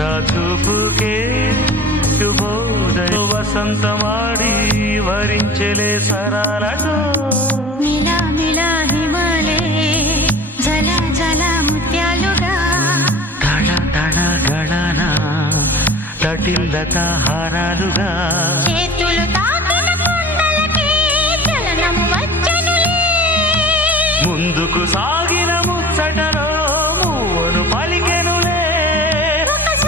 రాచూపుకే శుభోదయ వసంతమాడి వరించలే సరాలతో మిలా మిలా హిమాలే జల జల ముత్యాలుగా తళ తళ గళన తటిల్లత హారాలుగా చేతులు తాకిన కొండలకి చలనము వచ్చనులే ముందుకు సాగి